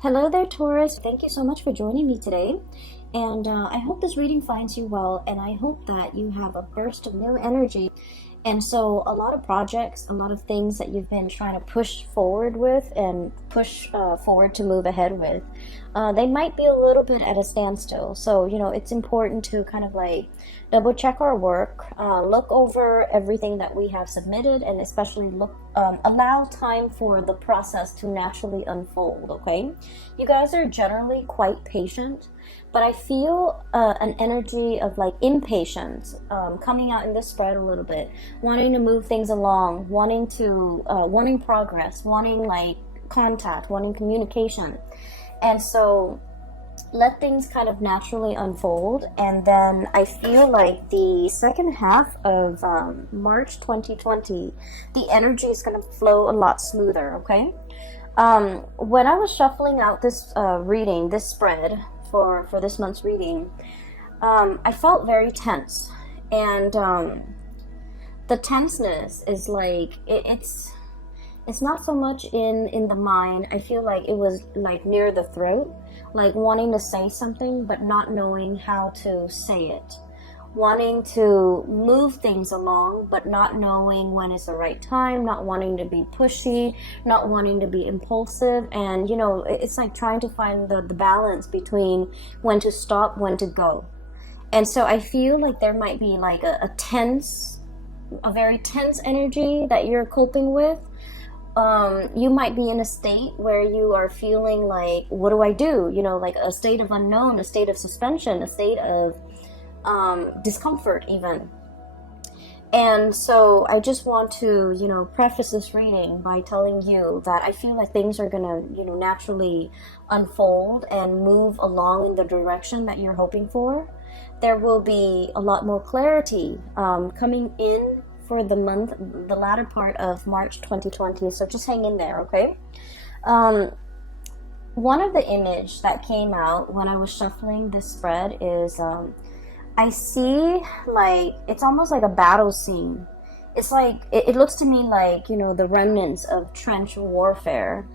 Hello there, Taurus. Thank you so much for joining me today. And I hope this reading finds you well, and I hope that you have a burst of new energy. And so, a lot of projects, a lot of things that you've been trying to push forward with and push forward to move ahead with, they might be a little bit at a standstill. So, it's important to kind of like double check our work, look over everything that we have submitted, and especially allow time for the process to naturally unfold, okay? You guys are generally quite patient, but I feel an energy of like impatience coming out in this spread a little bit, wanting to move things along, wanting progress, wanting like contact, wanting communication. And so let things kind of naturally unfold. And then I feel like the second half of March 2020, the energy is going to flow a lot smoother, okay? When I was shuffling out this reading, this spread for this month's reading, I felt very tense. And the tenseness is like, it's not so much in the mind. I feel like it was like near the throat, like wanting to say something but not knowing how to say it, wanting to move things along but not knowing when is the right time, not wanting to be pushy, not wanting to be impulsive. And it's like trying to find the balance between when to stop, when to go. And so I feel like there might be like a very tense energy that you're coping with. You might be in a state where you are feeling like, what do I do? Like a state of unknown, a state of suspension, a state of discomfort even. And so I just want to, preface this reading by telling you that I feel like things are gonna, naturally unfold and move along in the direction that you're hoping for. There will be a lot more clarity coming in for the latter part of March 2020. So just hang in there, okay? One of the image that came out when I was shuffling this spread is I see like it's almost like a battle scene. It's like it looks to me like the remnants of trench warfare.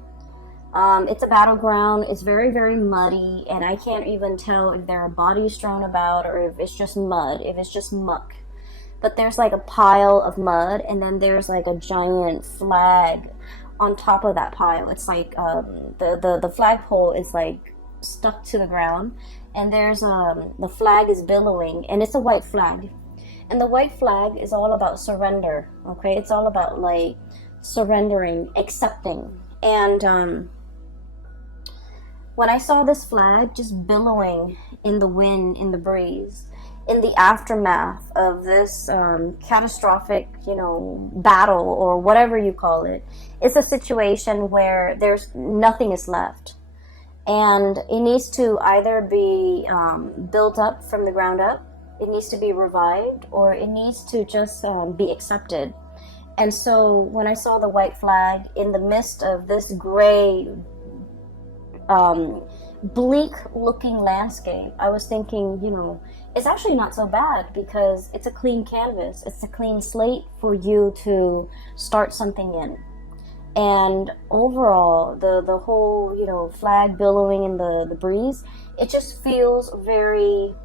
It's a battleground. It's very, very muddy, and I can't even tell if there are bodies strewn about or if it's just mud, if it's just muck. But there's like a pile of mud, and then there's like a giant flag on top of that pile. It's like the flagpole is like stuck to the ground, and there's the flag is billowing, and it's a white flag. And the white flag is all about surrender, okay? It's all about like surrendering, accepting. And when I saw this flag just billowing in the wind, in the breeze, in the aftermath of this catastrophic, battle or whatever you call it, it's a situation where there's nothing is left. And it needs to either be built up from the ground up, it needs to be revived, or it needs to just be accepted. And so when I saw the white flag in the midst of this gray, bleak looking landscape, I was thinking, it's actually not so bad because it's a clean canvas. It's a clean slate for you to start something in. And overall, the whole, flag billowing in the breeze, it just feels very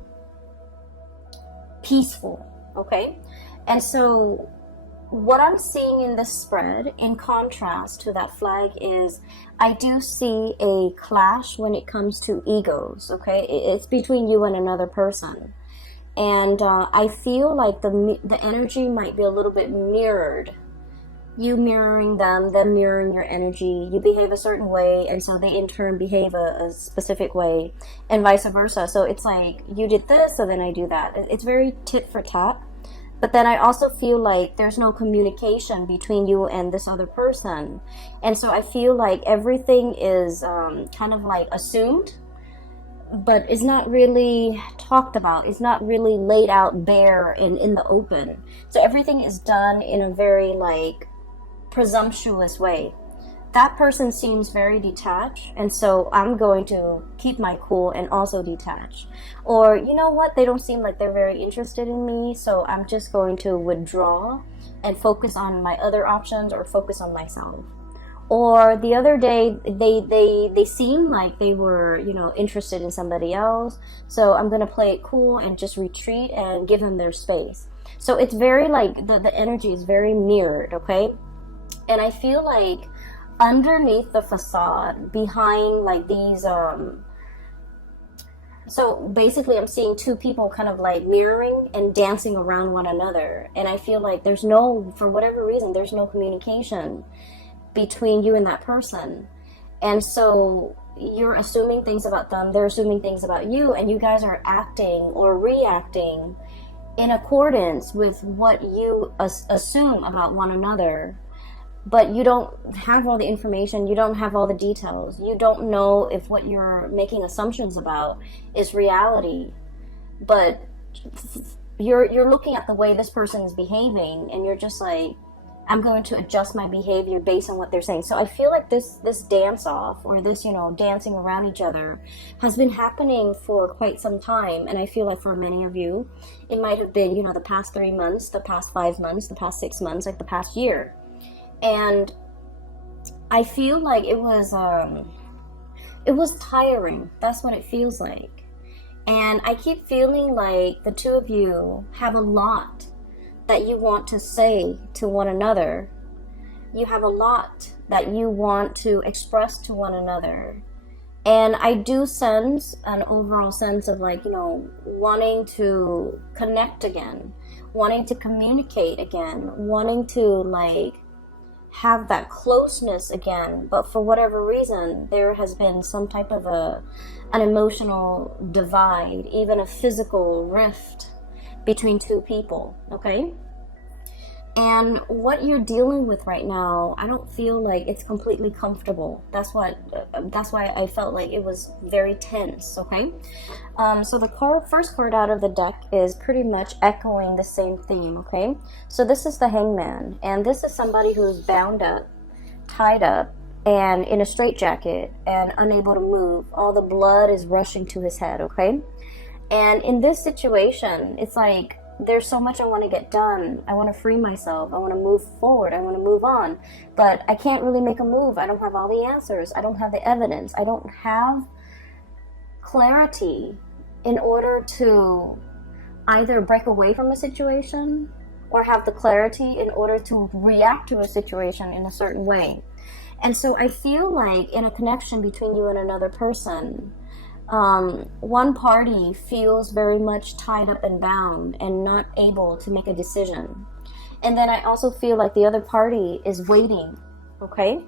peaceful, okay? And so what I'm seeing in this spread, in contrast to that flag, is I do see a clash when it comes to egos, okay? It's between you and another person. And I feel like the energy might be a little bit mirrored. You mirroring them mirroring your energy. You behave a certain way, and so they in turn behave a specific way, and vice versa. So it's like, you did this, so then I do that. It's very tit for tat. But then I also feel like there's no communication between you and this other person. And so I feel like everything is kind of like assumed, but it's not really talked about. It's not really laid out bare in the open. So everything is done in a very like presumptuous way. That person seems very detached, and so I'm going to keep my cool and also detach. Or, you know what, they don't seem like they're very interested in me, so I'm just going to withdraw and focus on my other options or focus on myself. Or the other day, they seemed like they were, you know, interested in somebody else. So I'm gonna play it cool and just retreat and give them their space. So it's very like the energy is very mirrored, okay? And I feel like underneath the facade, behind like these so basically I'm seeing two people kind of like mirroring and dancing around one another. And I feel like there's no, for whatever reason, there's no communication between you and that person. And so you're assuming things about them, they're assuming things about you, and you guys are acting or reacting in accordance with what you assume about one another. But you don't have all the information, you don't have all the details, you don't know if what you're making assumptions about is reality. But you're looking at the way this person is behaving, and you're just like, I'm going to adjust my behavior based on what they're saying. So I feel like this dance off, or this, you know, dancing around each other, has been happening for quite some time. And I feel like for many of you, it might have been, you know, the past 3 months, the past 5 months, the past 6 months, like the past year. And I feel like it was tiring. That's what it feels like. And I keep feeling like the two of you have a lot that you want to say to one another. You have a lot that you want to express to one another. And I do sense an overall sense of like, you know, wanting to connect again, wanting to communicate again, wanting to like have that closeness again. But for whatever reason, there has been some type of an emotional divide, even a physical rift between two people, okay? And what you're dealing with right now, I don't feel like it's completely comfortable. That's why I felt like it was very tense, okay? So the first card out of the deck is pretty much echoing the same theme, okay? So this is the Hangman, and this is somebody who's bound up, tied up, and in a straitjacket, and unable to move. All the blood is rushing to his head, okay? And in this situation, it's like, there's so much I want to get done. I want to free myself. I want to move forward. I want to move on. But I can't really make a move. I don't have all the answers. I don't have the evidence. I don't have clarity in order to either break away from a situation or have the clarity in order to react to a situation in a certain way. And so I feel like in a connection between you and another person, one party feels very much tied up and bound and not able to make a decision. And then I also feel like the other party is waiting, okay?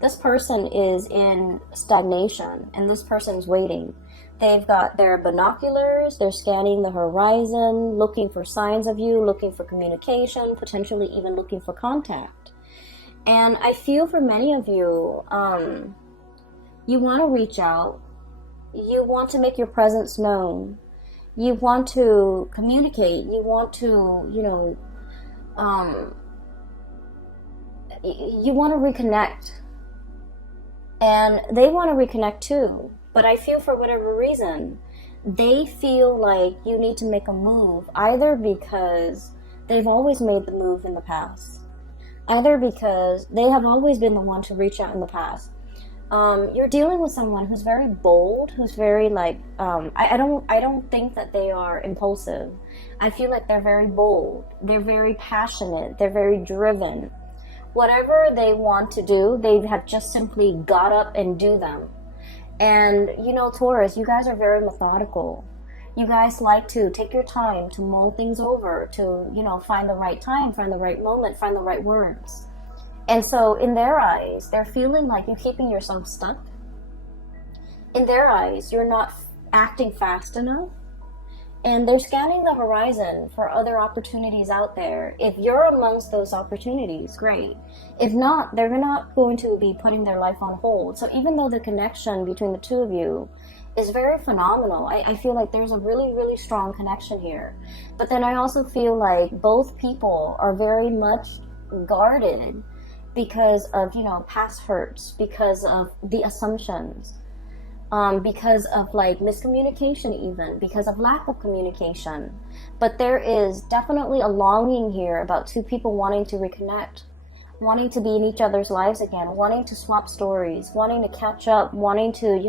This person is in stagnation, and this person is waiting. They've got their binoculars, they're scanning the horizon, looking for signs of you, looking for communication, potentially even looking for contact. And I feel for many of you, you want to reach out. You want to make your presence known. You want to communicate. You want to, you know, you want to reconnect. And they want to reconnect too. But I feel for whatever reason, they feel like you need to make a move, either because they've always made the move in the past, either because they have always been the one to reach out in the past. You're dealing with someone who's very bold, who's very like, I don't think that they are impulsive. I feel like they're very bold. They're very passionate. They're very driven. Whatever they want to do, they have just simply got up and do them. And you know, Taurus, you guys are very methodical. You guys like to take your time to mull things over, to, you know, find the right time, find the right moment, find the right words. And so in their eyes, they're feeling like you're keeping yourself stuck. In their eyes, you're not acting fast enough. And they're scanning the horizon for other opportunities out there. If you're amongst those opportunities, great. If not, they're not going to be putting their life on hold. So even though the connection between the two of you is very phenomenal, I feel like there's a really, really strong connection here. But then I also feel like both people are very much guarded because of, you know, past hurts, because of the assumptions, because of like miscommunication, even because of lack of communication. But there is definitely a longing here about two people wanting to reconnect, wanting to be in each other's lives again, wanting to swap stories, wanting to catch up, wanting to,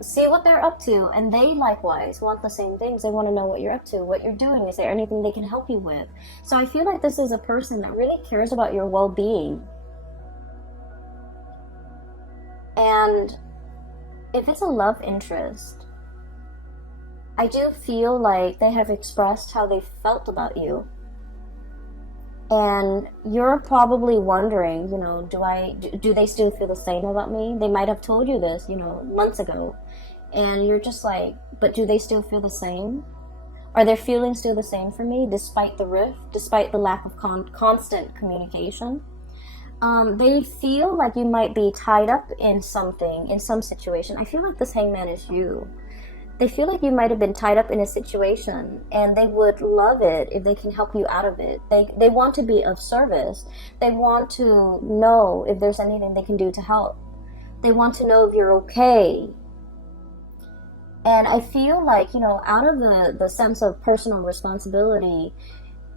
see what they're up to. And they likewise want the same things. They want to know what you're up to, what you're doing. Is there anything they can help you with? So I feel like this is a person that really cares about your well-being. And if it's a love interest, I do feel like they have expressed how they felt about you. And you're probably wondering, do they still feel the same about me? They might have told you this, months ago. And you're just like, but do they still feel the same? Are their feelings still the same for me, despite the rift, despite the lack of constant communication? They feel like you might be tied up in something, in some situation. I feel like this hangman is you. They feel like you might have been tied up in a situation, and they would love it if they can help you out of it. They want to be of service. They want to know if there's anything they can do to help. They want to know if you're okay. And I feel like, out of the sense of personal responsibility,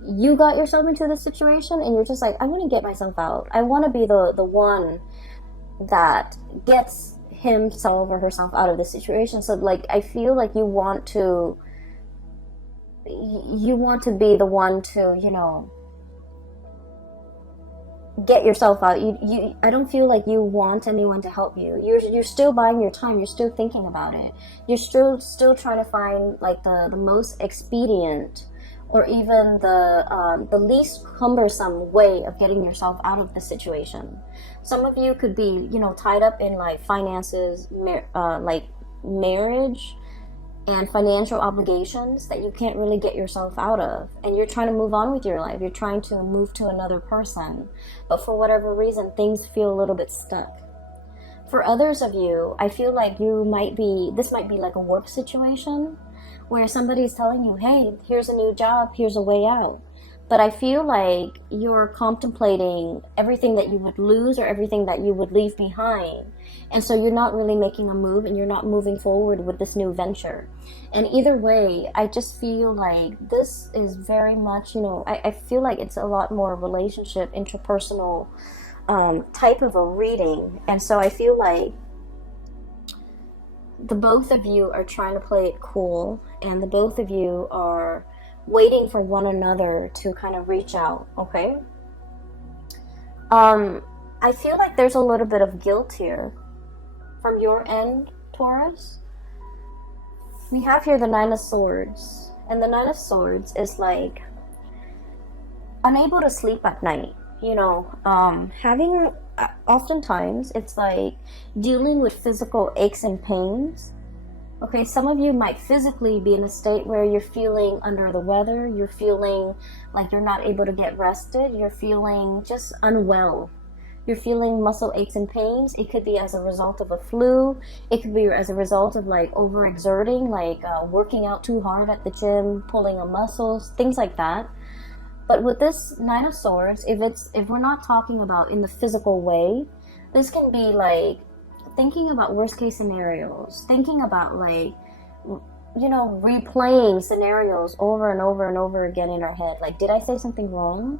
you got yourself into this situation, and you're just like, I want to get myself out. I want to be the one that gets himself or herself out of this situation. So like, I feel like you want to be the one to, get yourself out. I don't feel like you want anyone to help you. You're still buying your time. You're still thinking about it. You're still trying to find like the most expedient, or even the least cumbersome way of getting yourself out of the situation. Some of you could be, tied up in like finances, like marriage and financial obligations that you can't really get yourself out of. And you're trying to move on with your life. You're trying to move to another person. But for whatever reason, things feel a little bit stuck. For others of you, I feel like this might be like a work situation where somebody's telling you, hey, here's a new job, here's a way out. But I feel like you're contemplating everything that you would lose or everything that you would leave behind. And so you're not really making a move, and you're not moving forward with this new venture. And either way, I just feel like this is very much, I feel like it's a lot more relationship, interpersonal type of a reading. And so I feel like the both of you are trying to play it cool, and the both of you are waiting for one another to kind of reach out, okay? I feel like there's a little bit of guilt here from your end, Taurus. We have here the Nine of Swords, and the Nine of Swords is like unable to sleep at night, having oftentimes it's like dealing with physical aches and pains. Okay, some of you might physically be in a state where you're feeling under the weather, you're feeling like you're not able to get rested, you're feeling just unwell. You're feeling muscle aches and pains. It could be as a result of a flu. It could be as a result of like overexerting, like working out too hard at the gym, pulling on muscles, things like that. But with this Nine of Swords, if we're not talking about in the physical way, this can be like thinking about worst case scenarios, thinking about like, replaying scenarios over and over and over again in our head. Like, did I say something wrong?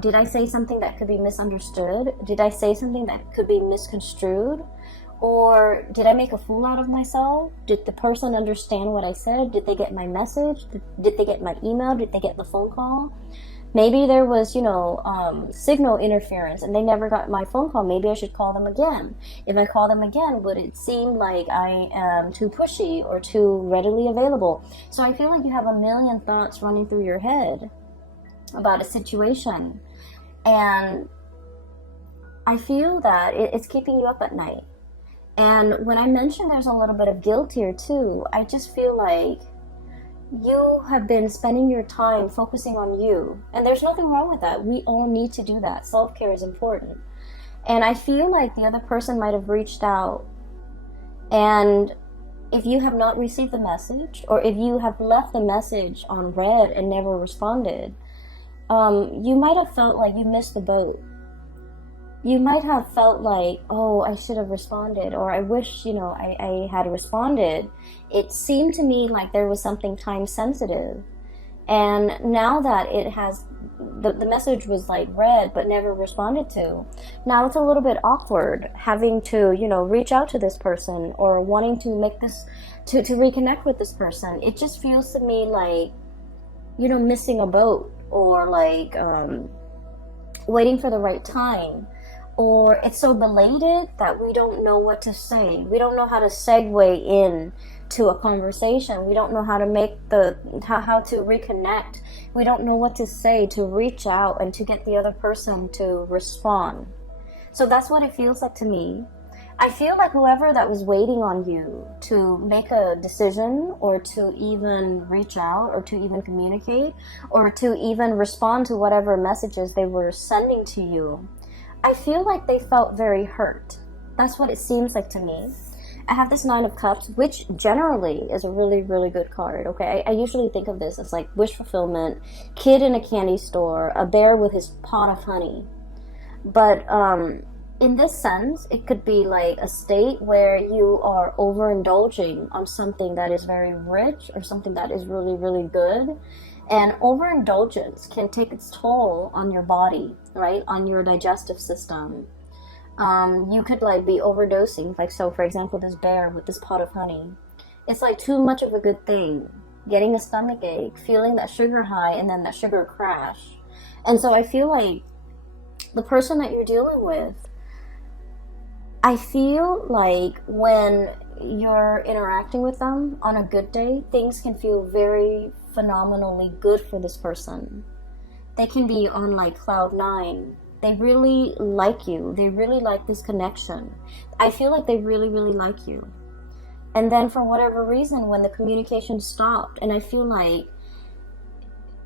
Did I say something that could be misunderstood? Did I say something that could be misconstrued? Or did I make a fool out of myself? Did the person understand what I said? Did they get my message? Did they get my email? Did they get the phone call? Maybe there was, signal interference and they never got my phone call. Maybe I should call them again. If I call them again, would it seem like I am too pushy or too readily available? So I feel like you have a million thoughts running through your head about a situation. And I feel that it's keeping you up at night. And when I mentioned there's a little bit of guilt here too, I just feel like you have been spending your time focusing on you. And there's nothing wrong with that. We all need to do that. Self-care is important. And I feel like the other person might have reached out. And if you have not received the message, or if you have left the message on read and never responded, you might have felt like you missed the boat. You might have felt like, oh, I should have responded, or I wish, I had responded. It seemed to me like there was something time sensitive. And now that it has, the message was like read but never responded to, now it's a little bit awkward having to, you know, reach out to this person or wanting to make this, to reconnect with this person. It just feels to me like, you know, missing a boat, or like waiting for the right time, or it's so belated that we don't know what to say. We don't know how to segue in to a conversation. We don't know how to make how to reconnect. We don't know what to say to reach out and to get the other person to respond. So that's what it feels like to me. I feel like whoever that was waiting on you to make a decision, or to even reach out, or to even communicate, or to even respond to whatever messages they were sending to you, I feel like they felt very hurt. That's what it seems like to me. I have this Nine of Cups, which generally is a really, really good card, okay? I usually think of this as like wish fulfillment, kid in a candy store, a bear with his pot of honey. But in this sense, it could be like a state where you are overindulging on something that is very rich, or something that is really, really good. And overindulgence can take its toll on your body, right? On your digestive system. You could like be overdosing, like, so for example, this bear with this pot of honey. It's like too much of a good thing. Getting a stomach ache, feeling that sugar high, and then that sugar crash. And so I feel like the person that you're dealing with, I feel like when you're interacting with them on a good day, things can feel very phenomenally good for this person. They can be on like cloud nine. They really like you. They really like this connection. I feel like they really, really like you. And then for whatever reason, when the communication stopped, and I feel like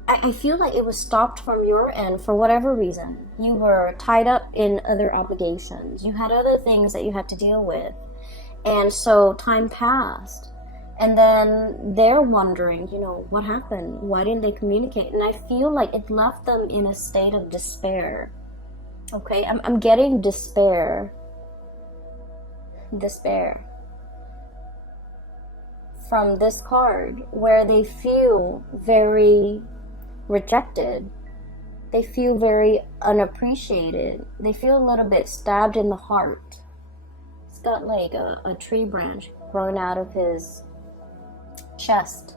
it was stopped from your end for whatever reason. You were tied up in other obligations. You had other things that you had to deal with. And so time passed. And then they're wondering, you know, what happened? Why didn't they communicate? And I feel like it left them in a state of despair. Okay, I'm getting despair. Despair. From this card, where they feel very rejected. They feel very unappreciated. They feel a little bit stabbed in the heart. It's got like a tree branch growing out of his chest.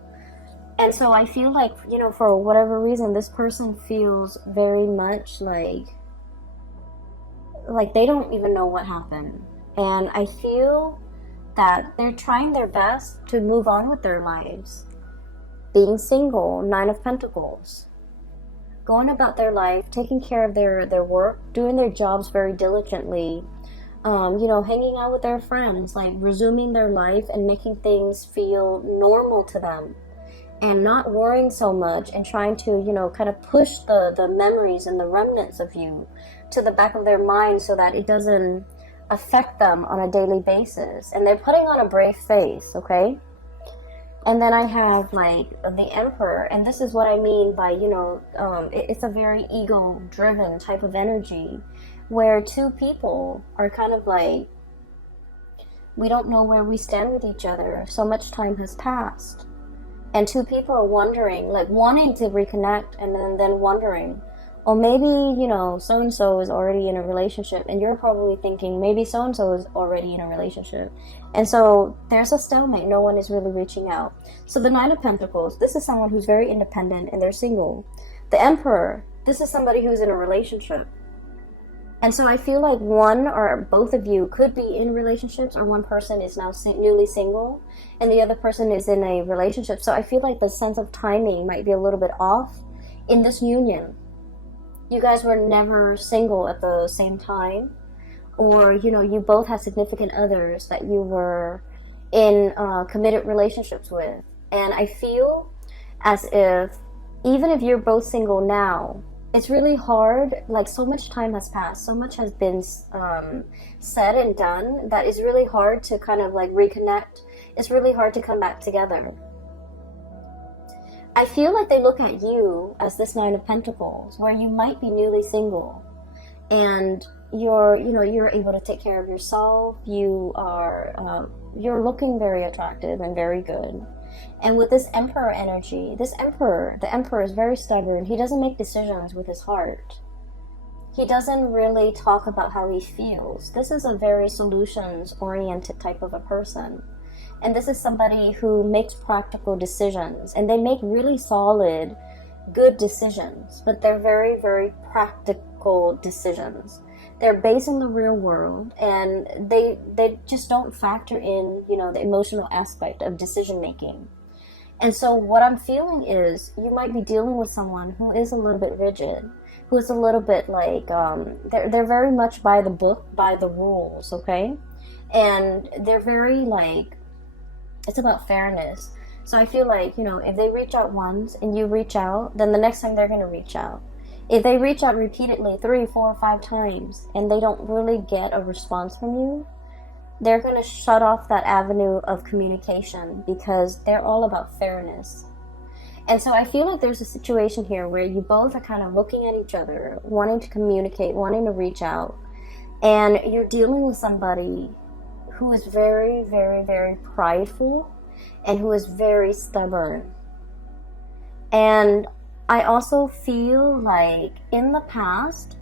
And so I feel like, you know, for whatever reason, this person feels very much like they don't even know what happened. And I feel that they're trying their best to move on with their lives. Being single, Nine of Pentacles. Going about their life, taking care of their work, doing their jobs very diligently. You know, hanging out with their friends, like resuming their life and making things feel normal to them. And not worrying so much, and trying to, you know, kind of push the memories and the remnants of you to the back of their mind so that it doesn't affect them on a daily basis. And they're putting on a brave face, okay? And then I have like the Emperor, and this is what I mean by, you know, it's a very ego-driven type of energy, where two people are kind of like, we don't know where we stand with each other. So much time has passed. And two people are wondering, like wanting to reconnect, and then wondering, oh, maybe, you know, so-and-so is already in a relationship, and you're probably thinking maybe so-and-so is already in a relationship. And so there's a stalemate. No one is really reaching out. So the Nine of Pentacles, this is someone who's very independent and they're single. The Emperor, this is somebody who's in a relationship. And so I feel like one or both of you could be in relationships, or one person is now newly single and the other person is in a relationship. So I feel like the sense of timing might be a little bit off in this union. You guys were never single at the same time, or, you know, you both had significant others that you were in committed relationships with. And I feel as if, even if you're both single now, it's really hard, like so much time has passed, so much has been said and done, that it's really hard to kind of like reconnect. It's really hard to come back together. I feel like they look at you as this Nine of Pentacles, where you might be newly single, and you're able to take care of yourself. You are, you're looking very attractive and very good. And with this Emperor energy, the Emperor is very stubborn. He doesn't make decisions with his heart. He doesn't really talk about how he feels. This is a very solutions-oriented type of a person. And this is somebody who makes practical decisions. And they make really solid, good decisions. But they're very, very practical decisions. They're based in the real world. And they just don't factor in, the emotional aspect of decision-making. And so what I'm feeling is you might be dealing with someone who is a little bit rigid, who is a little bit like, they're very much by the book, by the rules, okay? And they're very like, it's about fairness. So I feel like, if they reach out once and you reach out, then the next time they're going to reach out. If they reach out repeatedly 3, 4, 5 times and they don't really get a response from you, they're going to shut off that avenue of communication because they're all about fairness. And so I feel like there's a situation here where you both are kind of looking at each other, wanting to communicate, wanting to reach out, and you're dealing with somebody who is very, very, very prideful and who is very stubborn. And I also feel like in the past,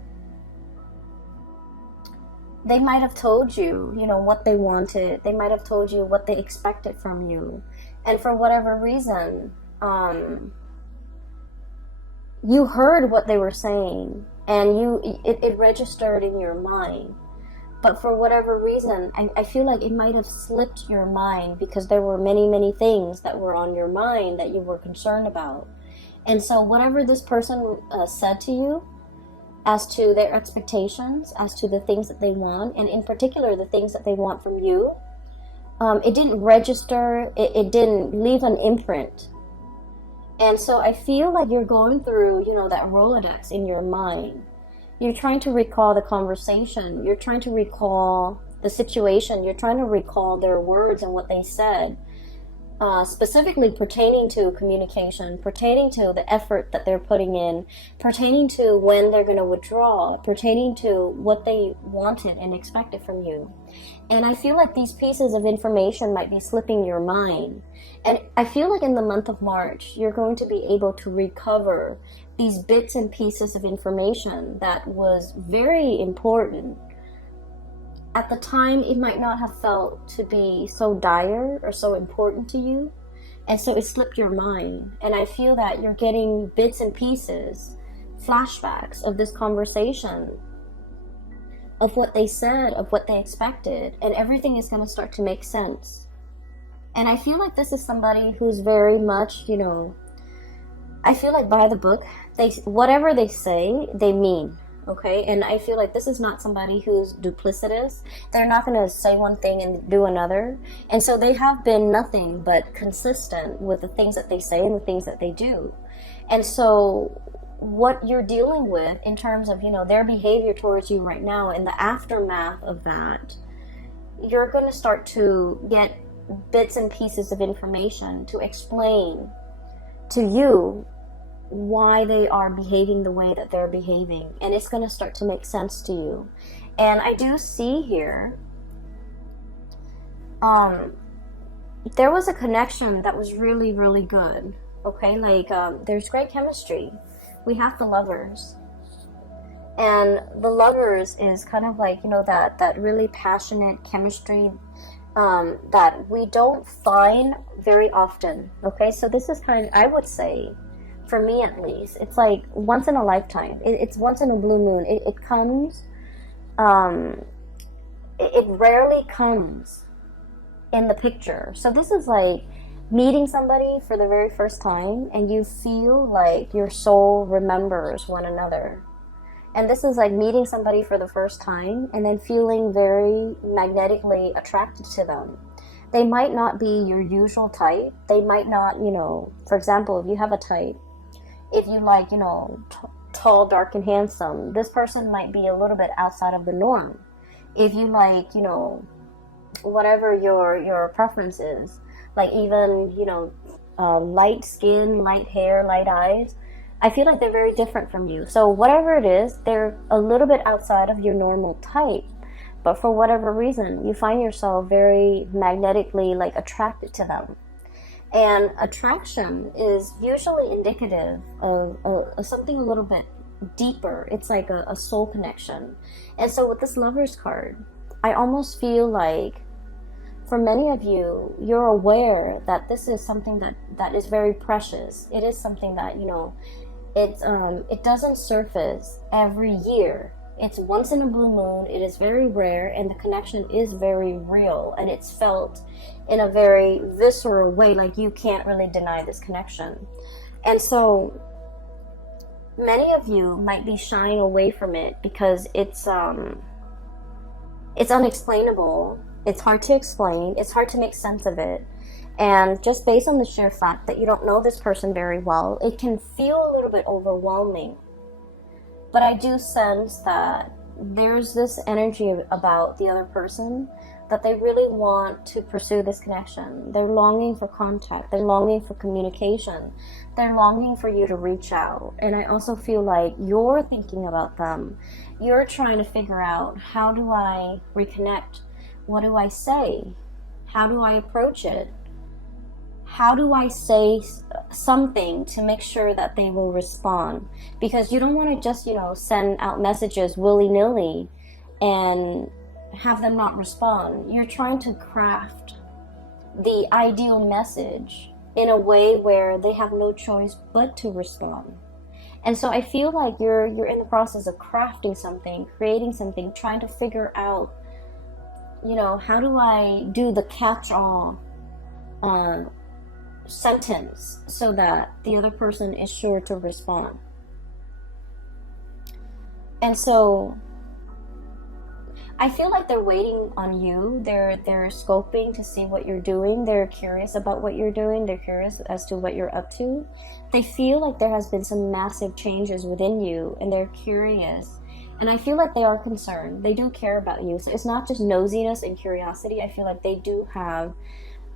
they might have told you, what they wanted. They might have told you what they expected from you. And for whatever reason, you heard what they were saying and it registered in your mind. But for whatever reason, I feel like it might have slipped your mind because there were many, many things that were on your mind that you were concerned about. And so whatever this person said to you, as to their expectations, as to the things that they want, and in particular the things that they want from you, it didn't register, it didn't leave an imprint. And so I feel like you're going through, that Rolodex in your mind. You're trying to recall the conversation, you're trying to recall the situation, you're trying to recall their words and what they said. Specifically pertaining to communication, pertaining to the effort that they're putting in, pertaining to when they're going to withdraw, pertaining to what they wanted and expected from you. And I feel like these pieces of information might be slipping your mind. And I feel like in the month of March, you're going to be able to recover these bits and pieces of information that was very important. At the time, it might not have felt to be so dire or so important to you. And so it slipped your mind. And I feel that you're getting bits and pieces, flashbacks of this conversation, of what they said, of what they expected. And everything is going to start to make sense. And I feel like this is somebody who's very much, I feel like by the book, whatever they say, they mean. Okay, and I feel like this is not somebody who's duplicitous. They're not going to say one thing and do another. And so they have been nothing but consistent with the things that they say and the things that they do. And so what you're dealing with in terms of, their behavior towards you right now, in the aftermath of that, you're going to start to get bits and pieces of information to explain to you why they are behaving the way that they're behaving, and it's going to start to make sense to you. And I do see here there was a connection that was really, really good. Okay, like there's great chemistry. We have the Lovers, and the Lovers is kind of like, that really passionate chemistry that we don't find very often. Okay, so this is kind of, I would say, for me at least, it's like once in a lifetime. It's once in a blue moon. It comes, it rarely comes in the picture. So this is like meeting somebody for the very first time and you feel like your soul remembers one another. And this is like meeting somebody for the first time and then feeling very magnetically attracted to them. They might not be your usual type. They might not, for example, if you have a type, if you like, tall, dark, and handsome, this person might be a little bit outside of the norm. If you like, whatever your preference is, like even, light skin, light hair, light eyes, I feel like they're very different from you. So whatever it is, they're a little bit outside of your normal type. But for whatever reason, you find yourself very magnetically attracted to them. And attraction is usually indicative of something a little bit deeper. It's like a soul connection. And so with this Lovers card, I almost feel like for many of you, you're aware that this is something that is very precious. It is something that, you know, it doesn't surface every year. It's once in a blue moon. It is very rare, and the connection is very real, and it's felt in a very visceral way. Like, you can't really deny this connection. And so many of you might be shying away from it because it's unexplainable. It's hard to explain. It's hard to make sense of it. And just based on the sheer fact that you don't know this person very well, it can feel a little bit overwhelming. But I do sense that there's this energy about the other person that they really want to pursue this connection. They're longing for contact. They're longing for communication. They're longing for you to reach out. And I also feel like you're thinking about them. You're trying to figure out, how do I reconnect? What do I say? How do I approach it? How do I say something to make sure that they will respond? Because you don't want to just, you know, send out messages willy-nilly and have them not respond. You're trying to craft the ideal message in a way where they have no choice but to respond. And so I feel like you're in the process of crafting something, creating something, trying to figure out, you know, how do I do the catch-all sentence so that the other person is sure to respond. And so I feel like they're waiting on you. They're scoping to see what you're doing. They're curious about what you're doing. They're curious as to what you're up to. They feel like there has been some massive changes within you, and they're curious. And I feel like they are concerned. They do care about you. So it's not just nosiness and curiosity. I feel like they do have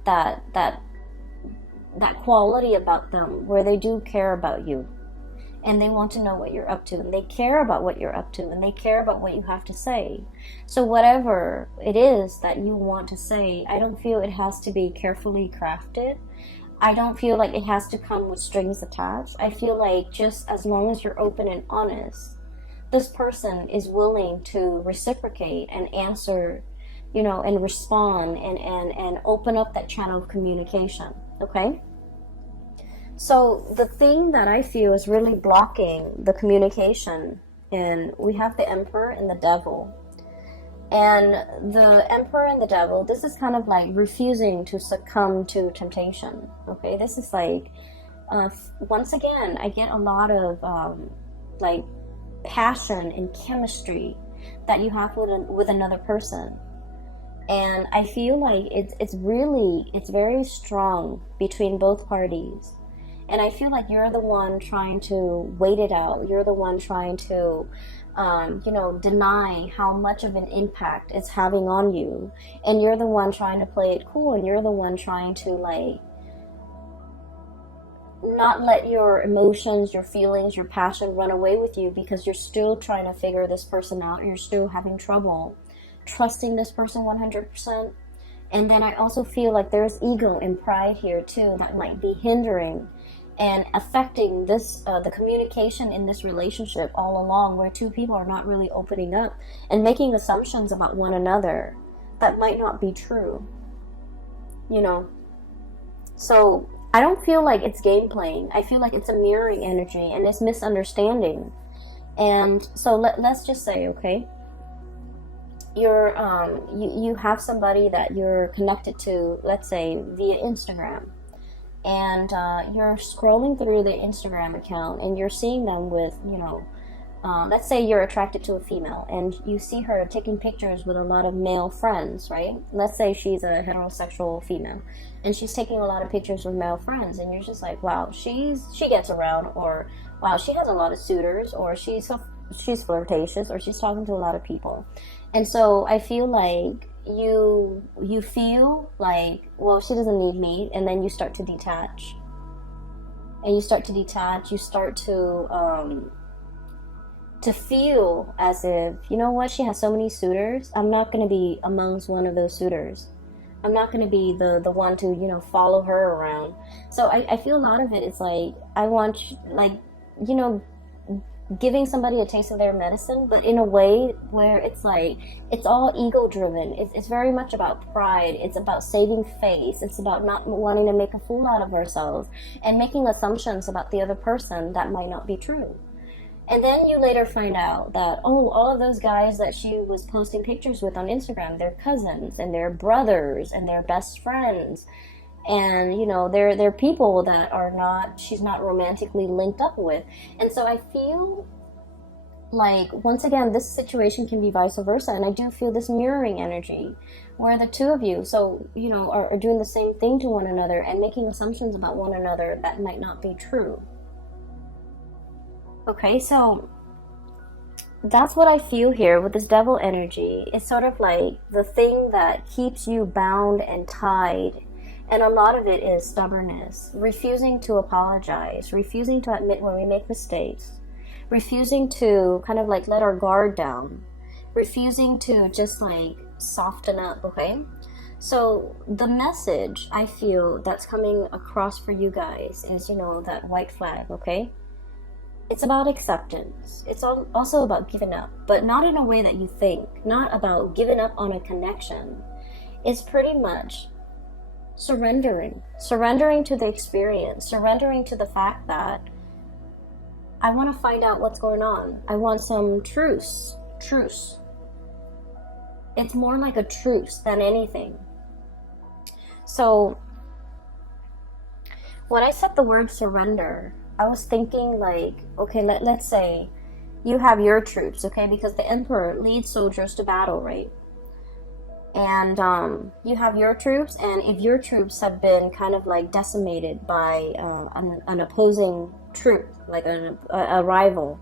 that quality about them where they do care about you, and they want to know what you're up to, and they care about what you're up to, and they care about what you have to say. So whatever it is that you want to say, I don't feel it has to be carefully crafted. I don't feel like it has to come with strings attached. I feel like just as long as you're open and honest, this person is willing to reciprocate and answer, you know, and respond and open up that channel of communication. Okay? So the thing that I feel is really blocking the communication, and we have the Emperor and the Devil. And the Emperor and the Devil, this is kind of like refusing to succumb to temptation. Okay? This is like, once again, I get a lot of like passion and chemistry that you have with another person. And I feel like it's very strong between both parties. And I feel like you're the one trying to wait it out. You're the one trying to, deny how much of an impact it's having on you. And you're the one trying to play it cool. And you're the one trying to, like, not let your emotions, your feelings, your passion run away with you, because you're still trying to figure this person out. And you're still having trouble trusting this person 100%. And then I also feel like there's ego and pride here too that might be hindering and affecting this the communication in this relationship all along, where two people are not really opening up and making assumptions about one another that might not be true, you know. So I don't feel like it's game playing. I feel like it's a mirroring energy, and it's misunderstanding. And so let's just say, okay, you're you have somebody that you're connected to, let's say via Instagram, and you're scrolling through the Instagram account, and you're seeing them with, let's say you're attracted to a female, and you see her taking pictures with a lot of male friends, right? Let's say she's a heterosexual female, and she's taking a lot of pictures with male friends, and you're just like, wow, she gets around, or wow, she has a lot of suitors, or she's flirtatious, or she's talking to a lot of people. And so I feel like you feel like, well, she doesn't need me, and then you start to detach. And you start to feel as if, you know what, she has so many suitors, I'm not going to be amongst one of those suitors. I'm not going to be the one to, you know, follow her around. So I feel a lot of it is like, I want, like, you know, giving somebody a taste of their medicine, but in a way where it's like, it's all ego driven. It's very much about pride. It's about saving face. It's about not wanting to make a fool out of ourselves and making assumptions about the other person that might not be true. And then you later find out that, oh, all of those guys that she was posting pictures with on Instagram, they're cousins and they're brothers and they're best friends. And, you know, they're people that are not, she's not romantically linked up with. And so I feel like, once again, this situation can be vice versa. And I do feel this mirroring energy where the two of you, so, you know, are doing the same thing to one another and making assumptions about one another that might not be true. Okay, so that's what I feel here with this devil energy. It's sort of like the thing that keeps you bound and tied. And a lot of it is stubbornness, refusing to apologize, refusing to admit when we make mistakes, refusing to kind of like let our guard down, refusing to just like soften up, okay? So the message I feel that's coming across for you guys is, you know, that white flag, okay? It's about acceptance. It's also about giving up, but not in a way that you think, not about giving up on a connection. It's pretty much surrendering to the experience, surrendering to the fact that I want to find out what's going on. I want some truce. It's more like a truce than anything. So when I said the word surrender, I was thinking like, okay, let's say you have your troops, okay, because the emperor leads soldiers to battle, right? And you have your troops, and if your troops have been kind of like decimated by an opposing troop, like a rival,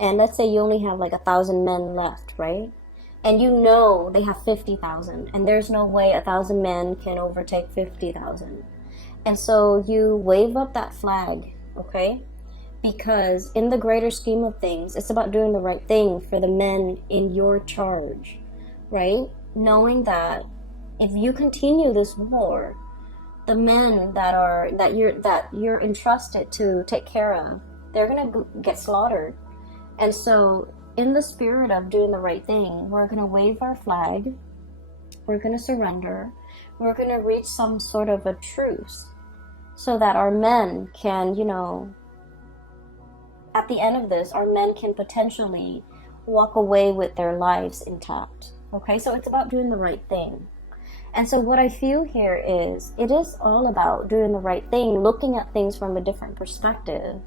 and let's say you only have like 1,000 men left, right? And you know they have 50,000, and there's no way 1,000 men can overtake 50,000. And so you wave up that flag, okay? Because in the greater scheme of things, it's about doing the right thing for the men in your charge, right? Knowing that if you continue this war, the men that you're entrusted to take care of, they're gonna get slaughtered. And so, in the spirit of doing the right thing, we're gonna wave our flag, we're gonna surrender, we're gonna reach some sort of a truce, so that our men can, you know, at the end of this, our men can potentially walk away with their lives intact. Okay, so it's about doing the right thing. And so what I feel here is, it is all about doing the right thing, looking at things from a different perspective,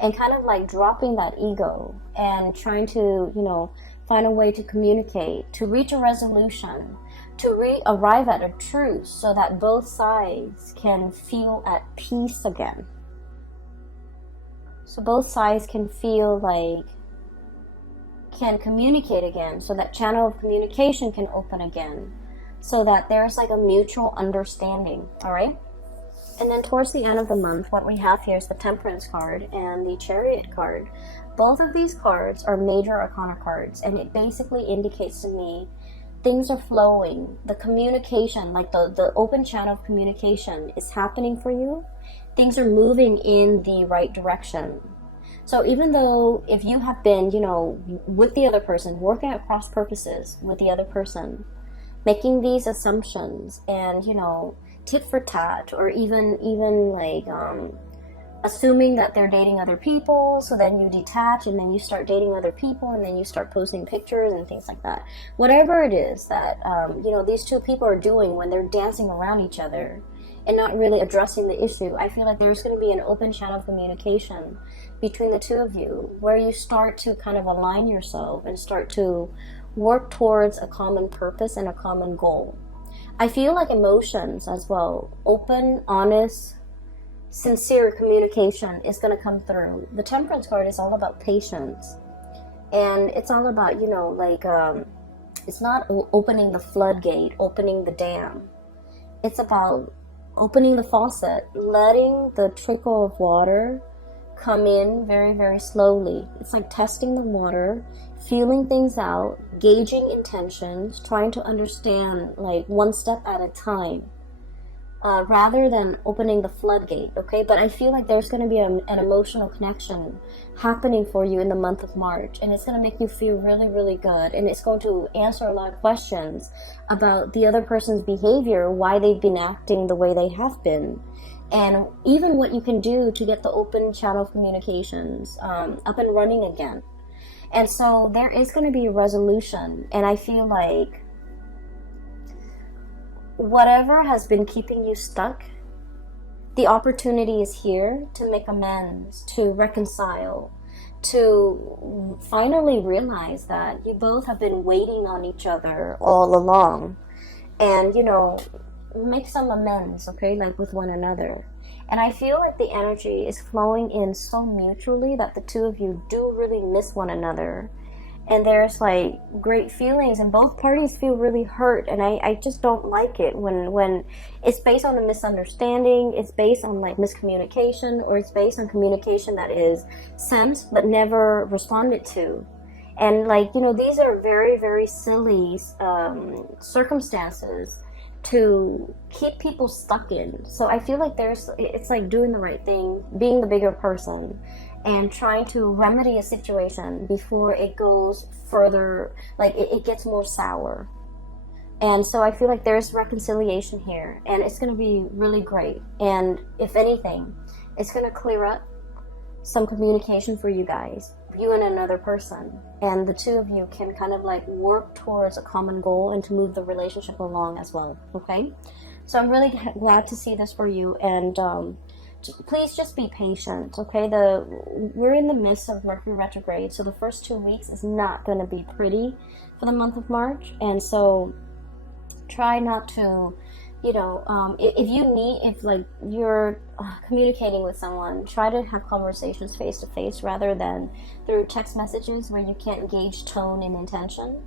and kind of like dropping that ego and trying to, you know, find a way to communicate, to reach a resolution, to arrive at a truce so that both sides can feel at peace again. So both sides can feel like, can communicate again, so that channel of communication can open again, so that there's like a mutual understanding. All right. And then towards the end of the month, what we have here is the Temperance card and the Chariot card. Both of these cards are major arcana cards, and it basically indicates to me things are flowing. The communication, like the open channel of communication is happening for you. Things are moving in the right direction. So even though if you have been, you know, with the other person, working at cross purposes with the other person, making these assumptions and, you know, tit for tat, or even like assuming that they're dating other people, so then you detach and then you start dating other people and then you start posting pictures and things like that. Whatever it is that, you know, these two people are doing when they're dancing around each other and not really addressing the issue, I feel like there's going to be an open channel of communication between the two of you where you start to kind of align yourself and start to work towards a common purpose and a common goal. I feel like emotions as well, open, honest, sincere communication is going to come through. The Temperance card is all about patience, and it's all about, you know, like it's not opening the floodgate, opening the dam. It's about opening the faucet, letting the trickle of water come in very, very slowly. It's like testing the water, feeling things out, gauging intentions, trying to understand like one step at a time, rather than opening the floodgate, okay? But I feel like there's going to be an emotional connection happening for you in the month of March, and it's going to make you feel really, really good, and it's going to answer a lot of questions about the other person's behavior, why they've been acting the way they have been, and even what you can do to get the open channel of communications up and running again. And so there is going to be a resolution, and I feel like whatever has been keeping you stuck, the opportunity is here to make amends, to reconcile, to finally realize that you both have been waiting on each other all along, and, you know, make some amends, okay, like with one another. And I feel like the energy is flowing in so mutually that the two of you do really miss one another. And there's like great feelings, and both parties feel really hurt, and I just don't like it when it's based on a misunderstanding, it's based on like miscommunication, or it's based on communication that is sent but never responded to. And like, you know, these are very, very silly circumstances to keep people stuck in. So I feel like it's like doing the right thing, being the bigger person, and trying to remedy a situation before it goes further, like it gets more sour. And so I feel like there's reconciliation here, and it's going to be really great. And if anything, it's going to clear up some communication for you guys, you and another person, and the two of you can kind of like work towards a common goal and to move the relationship along as well, okay? So I'm really glad to see this for you, and please just be patient, okay? We're in the midst of Mercury retrograde, so the first 2 weeks is not going to be pretty for the month of March, and so try not to, you know, if like you're communicating with someone, try to have conversations face to face rather than through text messages where you can't gauge tone and intention.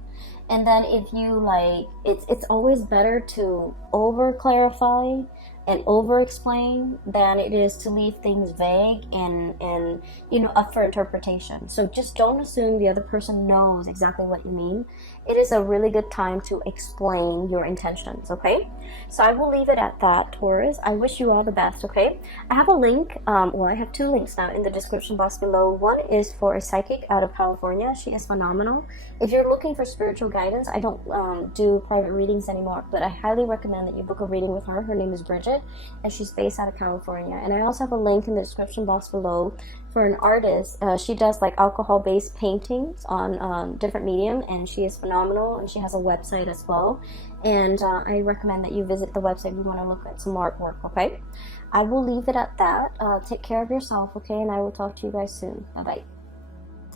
And then if you like, it's always better to over clarify and over explain than it is to leave things vague and you know, up for interpretation. So just don't assume the other person knows exactly what you mean. It is a really good time to explain your intentions, okay? So I will leave it at that, Taurus. I wish you all the best, okay? I have a link, well, I have two links now in the description box below. One is for a psychic out of California. She is phenomenal. If you're looking for spiritual guidance, I don't do private readings anymore, but I highly recommend that you book a reading with her. Her name is Bridget, and she's based out of California. And I also have a link in the description box below for an artist. She does like alcohol-based paintings on different medium, and she is phenomenal, and she has a website as well. And I recommend that you visit the website if you want to look at some artwork, okay? I will leave it at that. Take care of yourself, okay? And I will talk to you guys soon. Bye-bye.